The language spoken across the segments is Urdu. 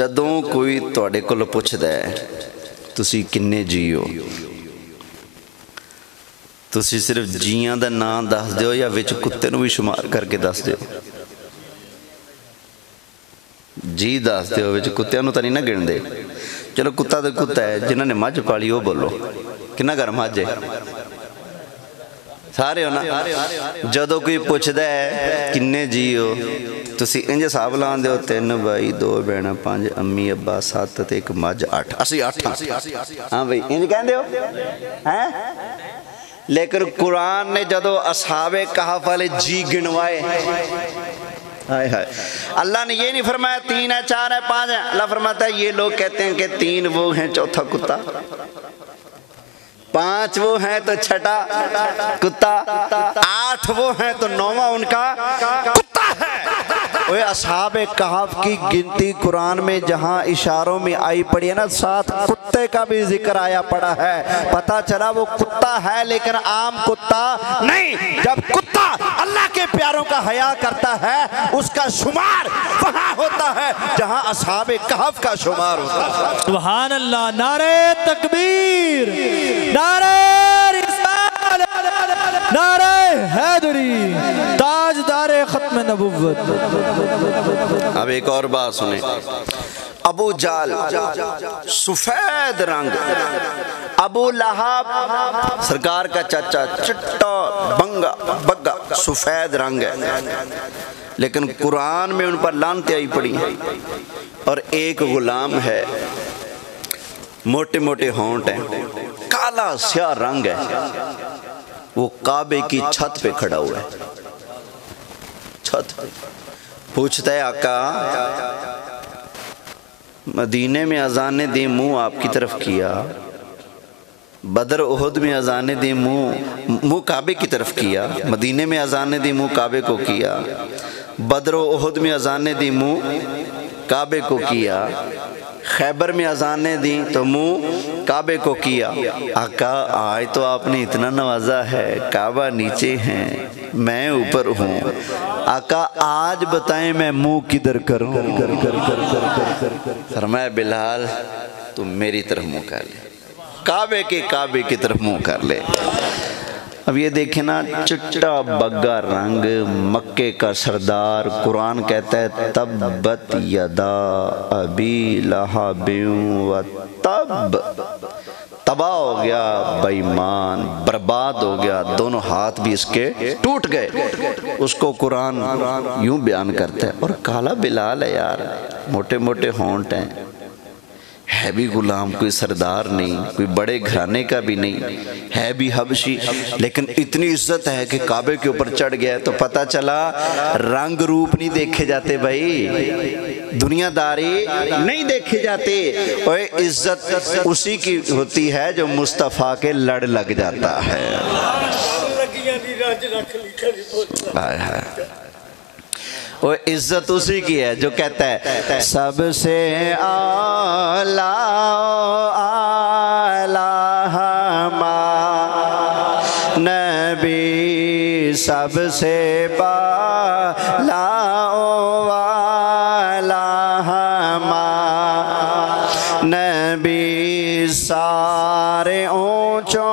جدوں کوئی تواڈے کول پوچھدا ہے تسی کنے جی ہو، تسی صرف جیاں دا نام دس دیو یا وچ کتے نو بھی شمار کر کے دس دیو؟ جی دس دیو، وچ کتیاں نو تا نہیں نہ گن دے؟ چلو کتا تو کتا ہے، جنہاں نے مجھ پالی وہ بولو کنا گھر مجھ ہے؟ سارے ہو نا؟ جدو کوئی پوچھدا ہے کنے جی ہو، تسی انج حساب لان دیو 3 بھائی 2 بہناں 5 امی ابا 7 تے 1 مجھ 8، اسی 8 ہاں بھائی انج کہندے ہو ہیں؟ لیکن قرآن نے جدو اصحاب کہف والے جی گنوائے، اللہ نے یہ نہیں فرمایا 3 ہے 4 ہے 5 ہے، اللہ فرماتا ہے یہ لوگ کہتے ہیں کہ 3 وہ ہیں چوتھا کتا، 5 وہ ہیں تو چھٹا کتا، 8 وہ ہیں تو 9واں ان کا کتا ہے۔ وہ اصحاب کہف کی گنتی قرآن میں جہاں اشاروں میں آئی پڑی ہے نا، ساتھ کتے کا بھی ذکر آیا پڑا ہے، پتہ چلا وہ کتا ہے لیکن عام کتا نہیں۔ جب کتا اللہ کے پیاروں کا حیا کرتا ہے اس کا شمار وہاں ہوتا ہے جہاں اصحاب کہف کا شمار ہوتا ہے۔ سبحان اللہ، نعرہ تکبیر، نعرہ رسالت، نعرہ حیدری، تاجدار ختم نبوت۔ اب ایک اور بات سنیں، ابو جال سفید رنگ، ابو لہب سرکار کا چچا چٹا بگا سفید رنگ ہے، لیکن قرآن میں ان پر لعنتیں آئی پڑی ہیں۔ اور ایک غلام ہے، موٹے موٹے ہونٹ ہیں، کالا سیاہ رنگ ہے، وہ کعبے کی چھت پہ کھڑا ہوا ہے، چھت پہ پوچھتا ہے آقا مدینے میں اذانیں دیں منہ آپ کی طرف کیا، بدر احد میں اذانیں دیں منہ کعبے کی طرف کیا، مدینے میں اذانیں دیں منہ کعبے کو کیا، بدر و احد میں اذانیں دیں منہ کعبے کو کیا، خیبر میں اذانیں دیں تو منہ کعبے کو کیا۔ آقا آج تو آپ نے اتنا نوازا ہے، کعبہ نیچے ہیں میں اوپر ہوں، آقا آج بتائیں میں منہ کدھر کروں؟ فرمایا بلال تم میری طرف منہ کر لے، کعبے کی طرف منہ کر لے۔ اب یہ دیکھیں نا، چٹا بگا رنگ، مکے کا سردار، قرآن کہتا ہے تبت یدا ابی لہب و تب، تباہ ہو گیا بے ایمان، برباد ہو گیا، دونوں ہاتھ بھی اس کے ٹوٹ گئے۔ اس کو قرآن یوں بیان کرتا ہے۔ اور کالا بلال ہے یار، موٹے موٹے ہونٹ ہیں، ہے بھی غلام، کوئی سردار نہیں، کوئی بڑے گھرانے کا بھی نہیں، ہے بھی حبشی، لیکن اتنی عزت ہے کہ کعبے کے اوپر چڑھ گیا۔ تو پتہ چلا رنگ روپ نہیں دیکھے جاتے بھائی، دنیا داری نہیں دیکھے جاتے، اور عزت اسی کی ہوتی ہے جو مصطفیٰ کے لڑ لگ جاتا ہے۔ وہ عزت اسی کی ہے جو کہتا ہے سب سے اعلیٰ نبی، سب سے بالا والا نبی، سارے اونچوں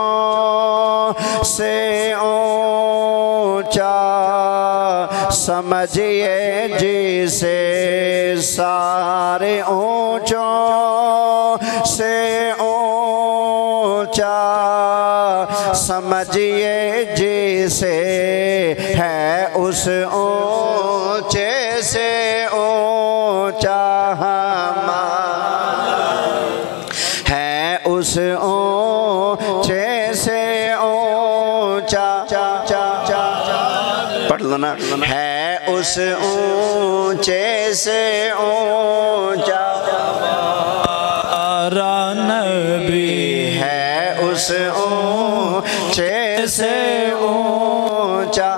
سے اونچا سمجھئے جسے، سارے اونچوں سے اونچا سمجھئے جسے، ہے اس اونچے سے اونچا ہے اس اونچے سے اونچا، پڑھ لو نا، ہے اس اونچے سے اونچا نبی، ہے اس اونچے سے اونچا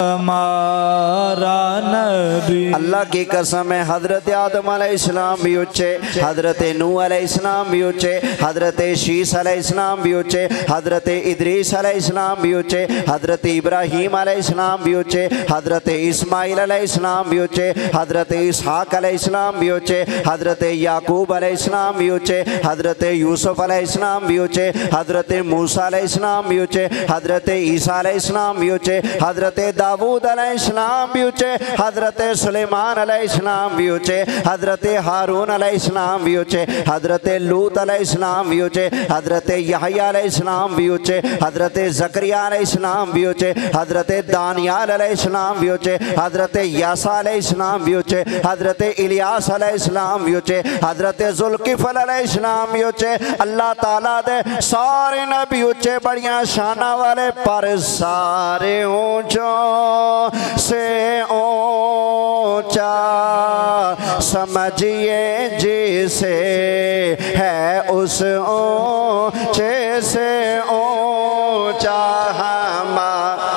ہمارا نبی۔ اللہ کی قسم ہے حضرت آدم علیہ السلام بھی اچھے، حضرت نوح علیہ السلام بھی اچھے، حضرت شیس علیہ السلام بھی اچھے، حضرت ادریس علیہ السلام بھی اچھے، حضرت ابراہیم علیہ السلام بھی اچھے، حضرت اسماعیل علیہ السلام بھی اچھے، حضرت اسحاق علیہ السلام بھی اچھے، حضرت یعقوب علیہ السلام بھی اچھے، حضرت یوسف علیہ السلام بھی اچھے، حضرت موسیٰ علیہ السلام بھی اچھے، حضرت عیسیٰ علیہ السلام بھی اچھے، حضرت داؤد علیہ السلام بھی اچھے، حضرت سلیمان علیہ السلام بھی اچھے، حضرت ہارون علیہ السلام بھی اچھے، حضرت لوط علیہ السلام بھی اچھے، حضرت یحییٰ علیہ السلام بھی اچھے، حضرت زکریا علیہ السلام بھی اچھے، حضرت دانیال علیہ السلام بھی اچھے، حضرت یاسا علیہ السلام بھی اچھے، حضرت الیاس علیہ السلام بھی اچھے، حضرت ذوالکفل علیہ السلام بھی اچھے۔ اللہ تعالیٰ دے سارے نبی اچھے بڑیاں شانہ والے، پر سارے اونچوں سے اونچا سمجھئے جسے ہے اس اونچے سے اونچا ہمارا۔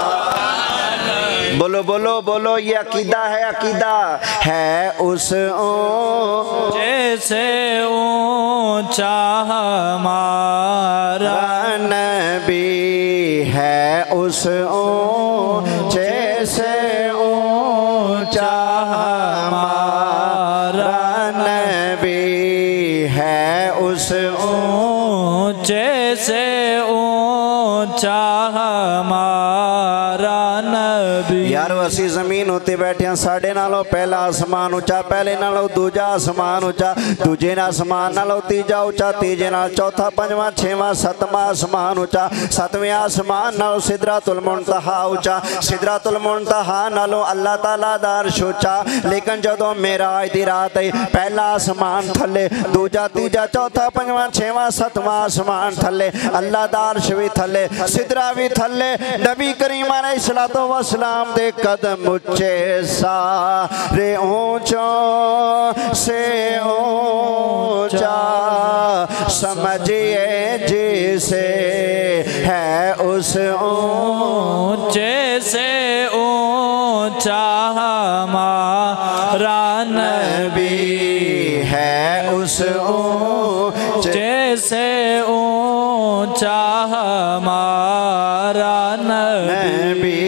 بولو بولو بولو، یہ عقیدہ ہے، عقیدہ ہے اس اونچے سے اونچا ہمارا نبی ہے، اس اونچے سے اونچا ہمارا نبی ہے، اس اونچے سے اونچا ہمارا نبی۔ یار وسی زمین ہوتے بیٹھے ہیں، ساڑھے نالوں پہلا آسمان اچھا، پہلے نالوں دوجا آسمان اچھا، دوجے آسمان نالوں تیجا اچھا، تیجے نال چوتھا پنجواں چھواں ستواں آسمان اچھا، ستویں آسمان نالوں سدرۃ المنتہا اچھا، سدرۃ المنتہا نالوں اللہ تعالیٰ دا عرش اچھا۔ لیکن جدوں معراج دی رات آئی، پہلا آسمان تھلے، دوجا تیجا چوتھا پنجواں چھواں ستواں آسمان تھلے، اللہ دا عرش بھی تھلے، سدرہ بھی تھلے، نبی کریم علیہ السلام دے قدم اچھے، سارے اونچوں سے اونچا سمجھئے جسے ہے، اس اونچے سے اونچا ہمارا نبی ہے، اس اونچے سے اونچا ہمارا نبی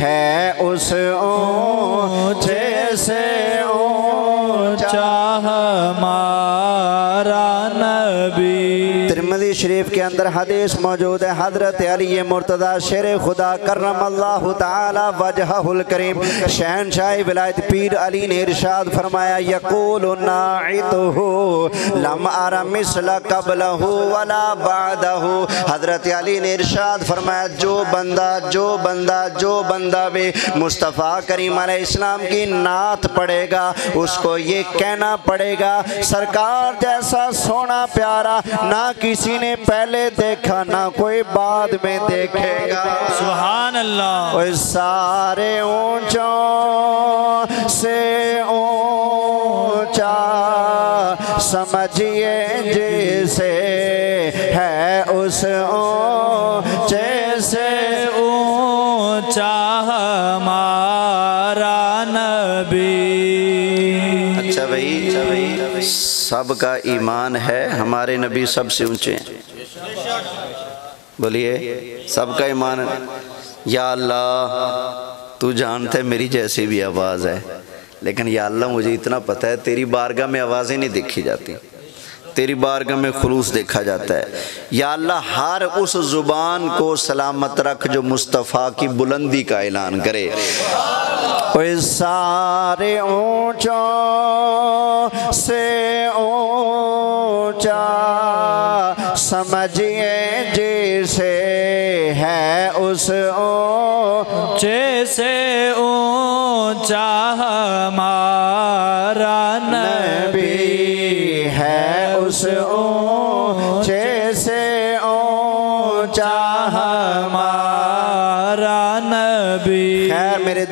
ہے، اس اونچے سے اونچا ہمارا نبی۔ ترمذی شریف کے اندر حدیث موجود ہے، حضرت علی مرتضی شیر خدا کرم اللہ تعالی وجہہ الکریم شہنشاہ ولایت پیر علی نے ارشاد فرمایا، یقول ناعتہ لم ار مثل قبلہ ولا بعدہ۔ حضرت علی نے ارشاد فرمایا، جو بندہ بھی مصطفیٰ کریم علیہ السلام کی نعت پڑھے گا، اس کو یہ کہنا پڑے گا، سرکار جیسا سونا پیارا نہ کسی نے پہلے دیکھا، نہ کوئی بعد میں دیکھے گا۔ سبحان اللہ۔ وہ سارے اونچوں سے اونچا سمجھئے جسے ہے، اس اونچے سے اونچا ہمارا نبی۔ اچھا بھائی، سب کا ایمان ہے ہمارے نبی سب سے اونچے ہیں، بولیے سب کا ایمان ہے۔ یا اللہ تو جانتا ہے میری جیسی بھی آواز ہے، لیکن یا اللہ مجھے اتنا پتہ ہے تیری بارگاہ میں آوازیں نہیں دیکھی جاتی، تیری بارگاہ میں خلوص دیکھا جاتا ہے۔ یا اللہ ہر اس زبان کو سلامت رکھ جو مصطفیٰ کی بلندی کا اعلان کرے۔ کوئی سارے اونچوں سے اونچا سمجھئے جسے ہے، اس اونچے سے اونچا ہمارا نبی ہے، اس اونچے سے اونچا ہمارا نبی۔ خیر میرے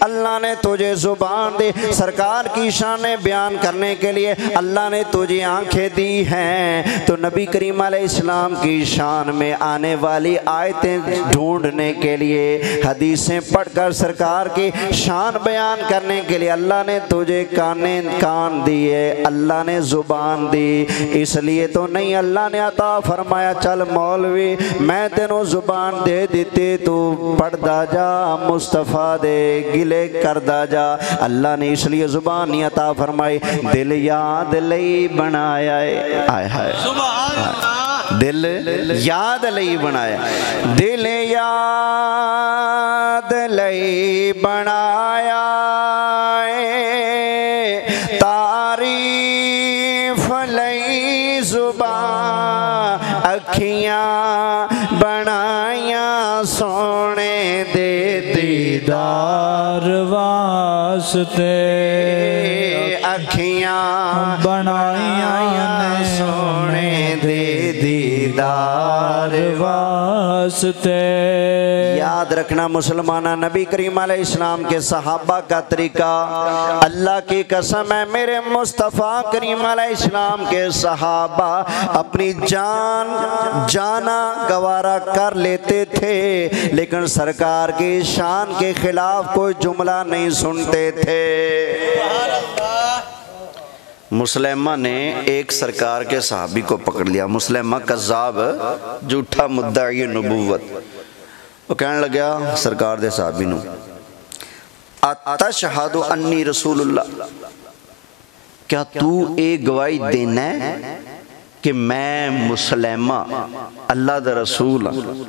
اللہ نے تجھے زبان دے سرکار کی شانیں بیان کرنے کے لیے، اللہ نے تجھے آنکھیں دی ہیں، تو نبی کریم علیہ السلام کی شان میں آنے والی آیتیں ڈھونڈنے کے لیے، حدیثیں پڑھ کر سرکار کی شان بیان کرنے کے لیے اللہ نے تجھے کان دیے، اللہ نے زبان دی، اس لیے تو نہیں اللہ نے عطا فرمایا چل مولوی میں تینوں زبان دے دیتے تو پڑھدا جا مصطفیٰ دے گلے کردا جا، اللہ نے اس لیے زبان نہیں عطا فرمائی، دل یاد لئی بنایا ہے، آئے ہائے دل یاد لئی بنایا، دل یاد لئی بنایا تعریف لئی زبان اکھیاں بنائیاں سونے دے دیدار واسطے، اکھیاں بنائیاں سونے دے دیدار واسطے۔ یاد رکھنا مسلمانہ، نبی کریم علیہ السلام کے صحابہ کا طریقہ، اللہ کی قسم ہے میرے مصطفیٰ کریم علیہ السلام کے صحابہ اپنی جانا گوارا کر لیتے تھے، لیکن سرکار کی شان کے خلاف کوئی جملہ نہیں سنتے تھے۔ مسلمہ نے ایک سرکار کے صحابی کو پکڑ لیا، مسلمہ کذاب جھوٹا مدعی نبوت، وہ کہنے لگا سرکار دے صحابی نو اتشہد انی رسول اللہ، کیا تو ایک گواہی دینا ہے کہ میں مسلمہ اللہ دا رسول ہوں؟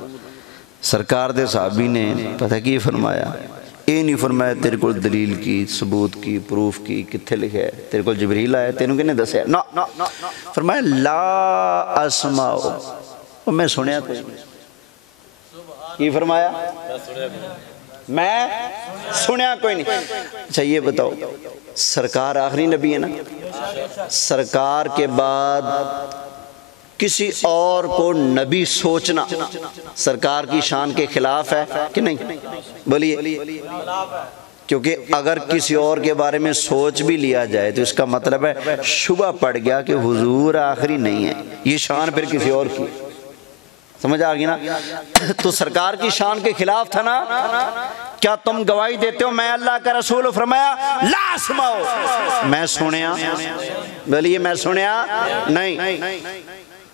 سرکار دے صحابی نے پتہ کی فرمایا، یہ نہیں فرمایا تیرے کو دلیل کی، ثبوت کی، پروف کی، کتھے لکھا ہے، تیرے کو جبریل آیا تینوں کنے دسیا، نا فرمایا لا اسمعو، میں سنیا تو کی فرمایا میں سنیا کوئی نہیں۔ اچھا یہ بتاؤ سرکار آخری نبی ہے نا، سرکار کے بعد کسی اور کو نبی سوچنا سرکار کی شان کے خلاف ہے کہ نہیں؟ بولیے، کیونکہ اگر کسی اور کے بارے میں سوچ بھی لیا جائے تو اس کا مطلب ہے شبہ پڑ گیا کہ حضور آخری نہیں ہے، یہ شان پھر کسی اور کی، سمجھ آگئی نا؟ تو سرکار کی شان کے خلاف تھا نا، کیا تم گواہی دیتے ہو میں اللہ کا رسول؟ فرمایا لا اسمعو، میں سنیا، بولیے میں سنیا نہیں۔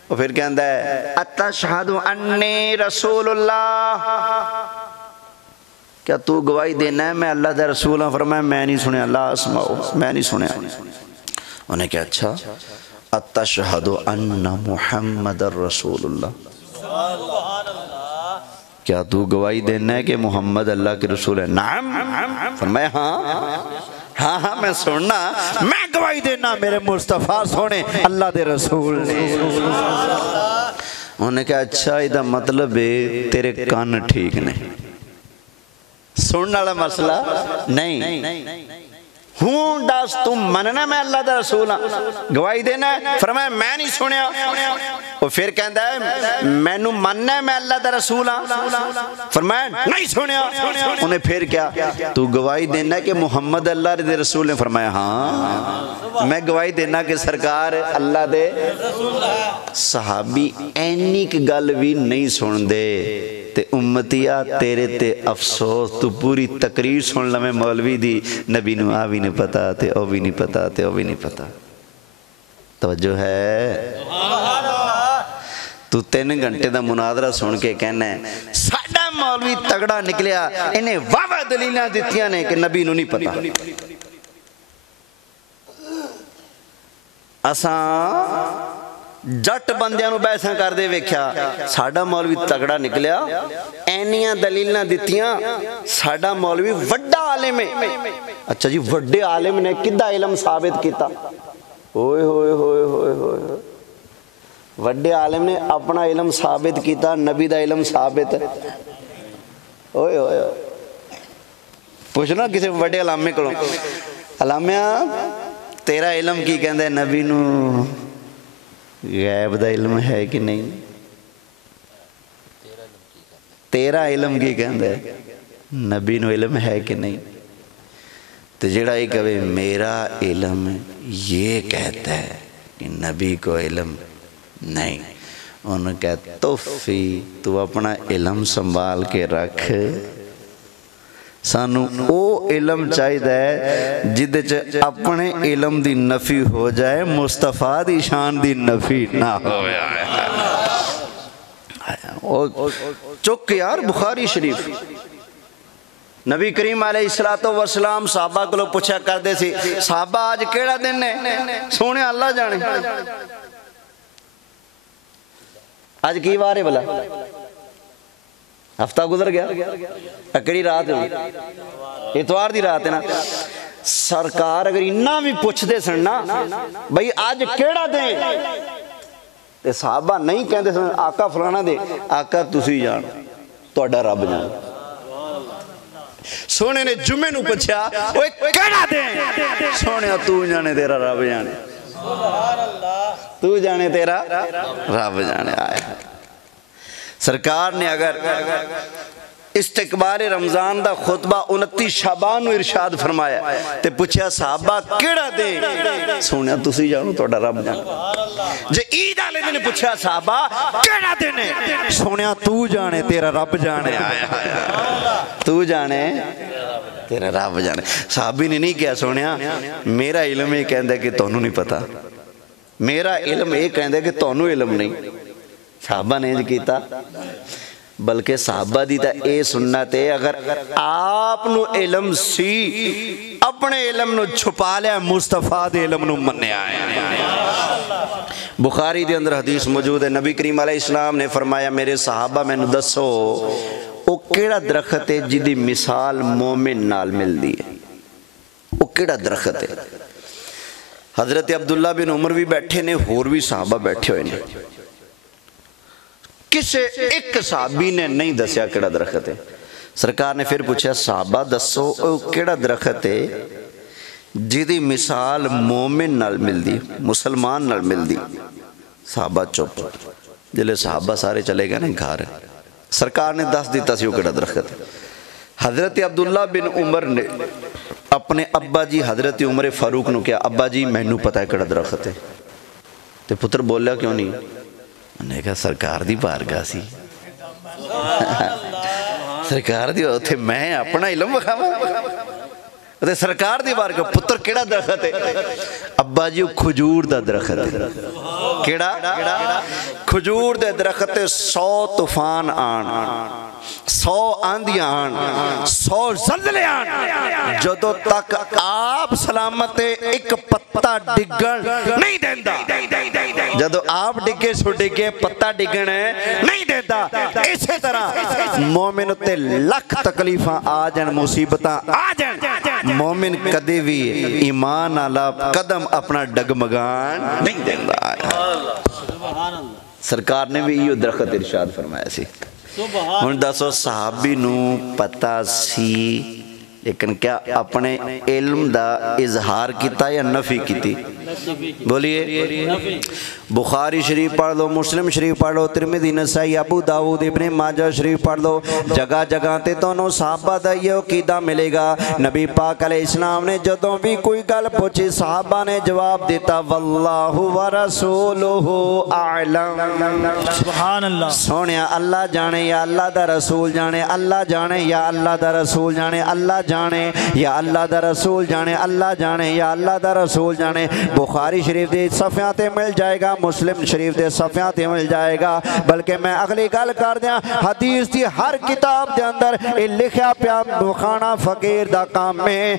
اور پھر کہندہ ہے اتشہد انی رسول اللہ، کیا تو گواہی دینا ہے میں اللہ دا رسول ہوں؟ فرمایا میں نہیں سنیا، لا اسمعو، میں نہیں سنیا۔ انہیں کہا اچھا اتشہد ان محمد رسول اللہ، کیا تو گواہی دینا ہے کہ محمد اللہ کے رسول ہے؟ نعم، فرمایا ہاں میں سننا، میں گواہی دینا میرے مصطفیٰ سونے اللہ دے رسول نے۔ انہوں نے کہا اچھا یہ مطلب ہے تیرے کان ٹھیک نہیں، سننا والا مسئلہ نہیں، ہوں داس تم مننا میں اللہ دا رسول ہوں، گواہی دینا ہے؟ فرمایا میں نہیں سنیا۔ اور پھر کہندا ہے مینوں مننا ہے میں اللہ دا رسول ہوں؟ فرمایا نہیں سنیا۔ انہیں پھر کیا تو گواہی دینا ہے کہ محمد اللہ دے رسول نے؟ فرمایا ہاں میں گواہی دینا کہ سرکار اللہ دے۔ صحابی اینی کی گل بھی نہیں سن دے تے امتیا تیرے تے افسوس، تو پوری تقریر سن لمیں مولوی دی، نبی نو آ بھی نہیں پتا تے او بھی نہیں پتا تے او بھی نہیں پتا۔ توجہ ہے؟ تو 3 گھنٹے دا مناظرہ سن کے کہنا ہے ساڈا مولوی تگڑا نکلیا، انہیں واہ دلیلاں دتیاں نے کہ نبی نو نہیں پتا۔ اساں جٹ بندیاں نو بحثاں کر دے ویکھیا، ساڈا مولوی تگڑا نکلیا، اینیاں دلیلاں دتیاں، ساڈا مولوی وڈا عالم ہے۔ اچھا جی وڈے عالم نے کدہ علم ثابت کیتا؟ ہوئے ہوئے ہوئے ہوئے ہوئے، وڈے عالم نے اپنا علم ثابت کیتا، نبی دا علم ثابت ہوئے ہوئے۔ پوچھنا کسی وڈے علامے کو، علامیہ تیرا علم کی کہندے؟ نبی نو غیب دا علم ہے کہ نہیں؟ تیرا علم کی کہندا ہے نبی نو علم ہے کہ نہیں؟ تو جڑا یہ کہے میرا علم یہ کہتا ہے کہ نبی کو علم نہیں، انہوں کہتا توفی تو اپنا علم سنبھال کے رکھ، سانو او علم چاہیے جدے چ اپنے علم دی نفی ہو جائے، مصطفیٰ دی شان دی نفی نہ ہو۔ چک یار بخاری شریف، نبی کریم علیہ السلام صحابہ کو پوچھا کردے سی صحابہ آج کیڑا دن ہے؟ سونے اللہ جانے آج کی وار ہے بلا؟ ہفتہ گزر گیا، اکڑی رات ہے، اتوار دی رات ہے نا۔ سرکار اگر انہا بھی پوچھ دے سننا بھئی آج کیڑا دن، تے صحابہ نہیں کہندے سن آقا فلانا دے، آقا تسی جان تو اڈا رب جان۔ سونے نے جمعے نو پوچھا وہ کیڑا دے، سونے تو جانے تیرا رب جانے، تو جانے تیرا رب جانے۔ آیا سرکار نے اگر استقبال رمضان دا خطبہ 29 شعبان نو ارشاد فرمایا تے پوچھا صحابہ کیڑا دے، سونے تسی جانو تو اڈا رب جانے۔ جے عید آلے دن پوچھا صحابہ کیڑا دن ہے، سونے تو جانے تیرا رب جانے۔ آیا تو جانے تیرا رب جانے۔ صحابی نے نہیں کیا سونیا میرا علم یہ کہندہ کہ تونوں نہیں پتا، میرا علم یہ کہندہ کہ تونوں علم نہیں۔ صحابہ نے جو کیتا بلکہ صحابہ دیتا اے سنت ہے اگر آپ نو علم سی اپنے علم نو چھپا لیا مصطفیٰ دے علم نو مننے آئے۔ بخاری دے اندر حدیث موجود ہے، نبی کریم علیہ السلام نے فرمایا میرے صحابہ میں نو دسو او کیڑا درخت ہے جدی مثال مومن نال مل دی ہے، او کیڑا درخت ہے؟ حضرت عبداللہ بن عمر بھی بیٹھے نے، اور بھی صحابہ بیٹھے ہوئے نے، کسے ایک صحابی نے نہیں دسیا کیڑا درخت ہے۔ سرکار نے پھر پوچھا صحابہ دسو او کیڑا درخت ہے جدی مثال مومن نال مل دی، مسلمان نال مل دی؟ صحابہ چپ، جلے صحابہ سارے چلے گئے نا گھر، سرکار نے دس دیتا سی وہ کیڑا درخت۔ حضرت عبداللہ بن عمر نے اپنے ابا جی حضرت عمر فاروق نو کیا ابا جی میں نو پتا ہے کیڑا درخت ہے؟ تے پتر بولیا کیوں نہیں؟ انہوں نے کہا سرکار دی بارگاہ سی، سرکار دی ہوتے میں اپنا علم بخاوا، سرکار دی بارگاہ پتر کیڑا درخت ہے؟ ابا جی کھجور دا درخت ہے۔ کیڑا؟ کھجور دے درخت 100 طوفان آن، 100 آندیاں آن، 100 زلزلے آن، جدو تک آپ سلامت ایک پتہ ڈگن نہیں دیندہ، جدو آپ ڈگے سو ڈگے پتہ ڈگن نہیں دیندہ۔ اسی طرح مومن تے لکھ تکلیفاں آ جن، مصیبتاں آ جن، مومن کدے بھی ایمان آلا قدم اپنا ڈگمگان نہیں دیندہ۔ سرکار نے بھی یہ درخت ارشاد فرمایا سی۔ ہن دسو صحابی نو پتہ سی لیکن کیا اپنے علم دا اظہار کیتا یا نفی کیتی؟ بولیے، بخاری شریف پڑھ لو، مسلم شریف پڑھ لو، ترمذی نسائی ابو داؤد ابن ماجہ شریف پڑھ لو، جگہ جگہ تے تونوں صحابہ دا یہ عقیدہ ملے گا۔ نبی پاک علیہ السلام نے جدوں بھی کوئی گل پوچھی صحابہ نے جواب دیتا واللہ ورسولہ اعلم۔ سبحان اللہ، سونیا اللہ جانے یا اللہ دا رسول جانے، اللہ جانے یا اللہ دا رسول جانے، اللہ جانے یا اللہ دا رسول جانے، اللہ جانے یا اللہ دا رسول جانے۔ بخاری شریف دے صفحیاں تے مل جائے گا، مسلم شریف دے صفحیاں تے مل جائے گا، بلکہ میں اگلی گل کر دیاں حدیث دی ہر کتاب دے اندر لکھیا پیا بخانا فقیر دا کام میں